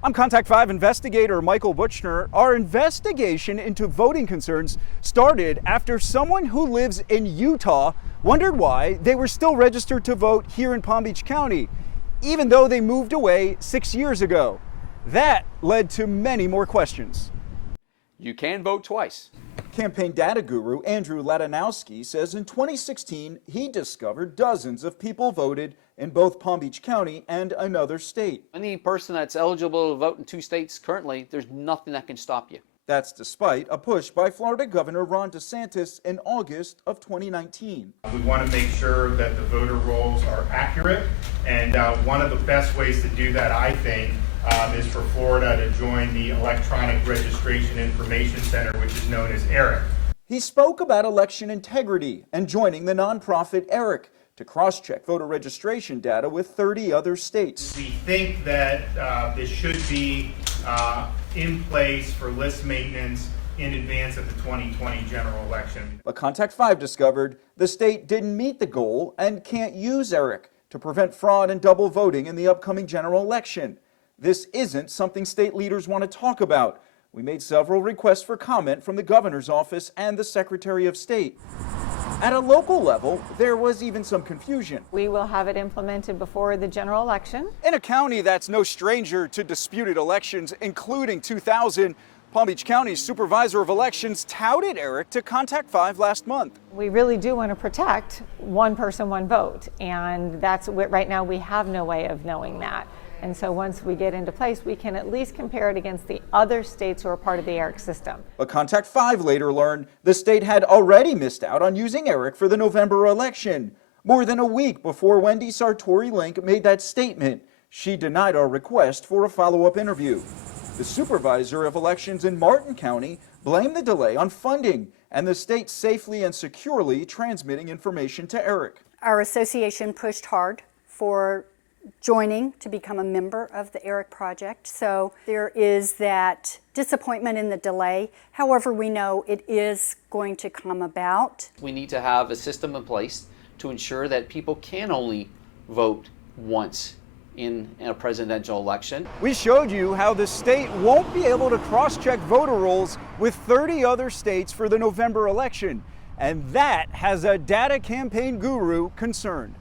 I'm Contact 5 investigator Michael Butchner. Our investigation into voting concerns started after someone who lives in Utah wondered why they were still registered to vote here in Palm Beach County, even though they moved away 6 years ago. That led to many more questions. You can vote twice. Campaign data guru Andrew Ladanowski says in 2016 he discovered dozens of people voted in both Palm Beach County and another state. Any person that's eligible to vote in 2 states currently, there's nothing that can stop you. That's despite a push by Florida Governor Ron DeSantis in August of 2019. We want to make sure that the voter rolls are accurate, and one of the best ways to do that, I think, is for Florida to join the Electronic Registration Information Center, which is known as ERIC. He spoke about election integrity and joining the nonprofit ERIC to cross-check voter registration data with 30 other states. We think that this should be in place for list maintenance in advance of the 2020 general election. But Contact 5 discovered the state didn't meet the goal and can't use ERIC to prevent fraud and double voting in the upcoming general election. This isn't something state leaders want to talk about. We made several requests for comment from the governor's office and the Secretary of State. At a local level, there was even some confusion. We will have it implemented before the general election. In a county that's no stranger to disputed elections, including 2000, Palm Beach County's supervisor of elections touted ERIC to Contact 5 last month. We really do want to protect one person, one vote, and that's what, right now we have no way of knowing that. And so once we get into place, we can at least compare it against the other states who are part of the ERIC system. But Contact 5 later learned the state had already missed out on using ERIC for the November election. More than a week before Wendy Sartori-Link made that statement, she denied our request for a follow-up interview. The supervisor of elections in Martin County blamed the delay on funding and the state safely and securely transmitting information to ERIC. Our association pushed hard for joining to become a member of the ERIC project. So there is that disappointment in the delay. However, we know it is going to come about. We need to have a system in place to ensure that people can only vote once in a presidential election. We showed you how the state won't be able to cross-check voter rolls with 30 other states for the November election, and that has a data campaign guru concerned.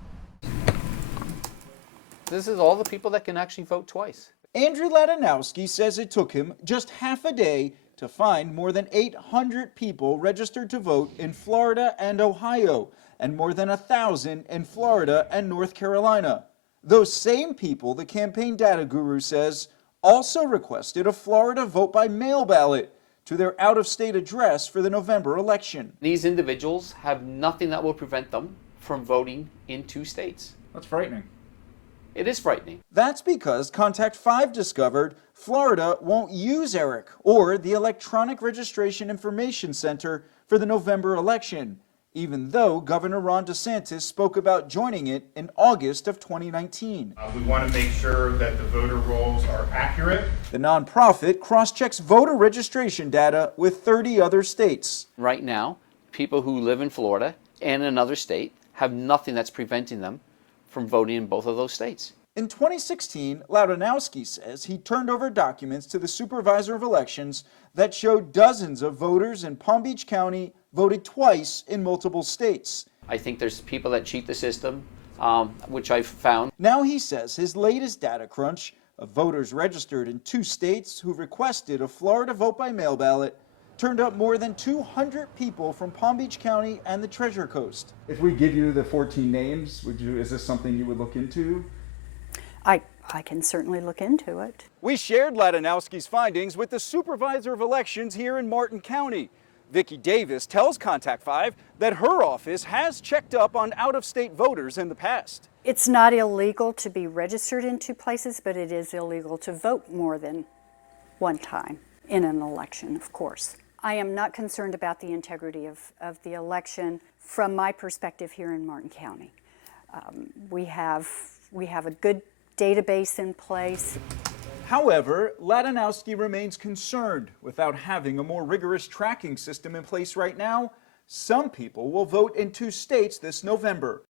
This is all the people that can actually vote twice. Andrew Ladanowski says it took him just half a day to find more than 800 people registered to vote in Florida and Ohio, and more than 1,000 in Florida and North Carolina. Those same people, the campaign data guru says, also requested a Florida vote-by-mail ballot to their out-of-state address for the November election. These individuals have nothing that will prevent them from voting in 2 states. That's frightening. It is frightening. That's because Contact 5 discovered Florida won't use ERIC or the Electronic Registration Information Center for the November election, even though Governor Ron DeSantis spoke about joining it in August of 2019. We want to make sure that the voter rolls are accurate. The nonprofit cross-checks voter registration data with 30 other states. Right now, people who live in Florida and another state have nothing that's preventing them from voting in both of those states. In 2016, Ladanowski says he turned over documents to the supervisor of elections that showed dozens of voters in Palm Beach County voted twice in multiple states. I think there's people that cheat the system, which I've found. Now he says his latest data crunch of voters registered in 2 states who requested a Florida vote-by-mail ballot turned up more than 200 people from Palm Beach County and the Treasure Coast. If we give you the 14 names, is this something you would look into? I can certainly look into it. We shared Ladanowski's findings with the supervisor of elections here in Martin County. Vicki Davis tells Contact 5 that her office has checked up on out-of-state voters in the past. It's not illegal to be registered in 2 places, but it is illegal to vote more than one time in an election, of course. I am not concerned about the integrity of the election from my perspective here in Martin County. We have a good database in place. However, Ladanowski remains concerned without having a more rigorous tracking system in place right now. Some people will vote in 2 states this November.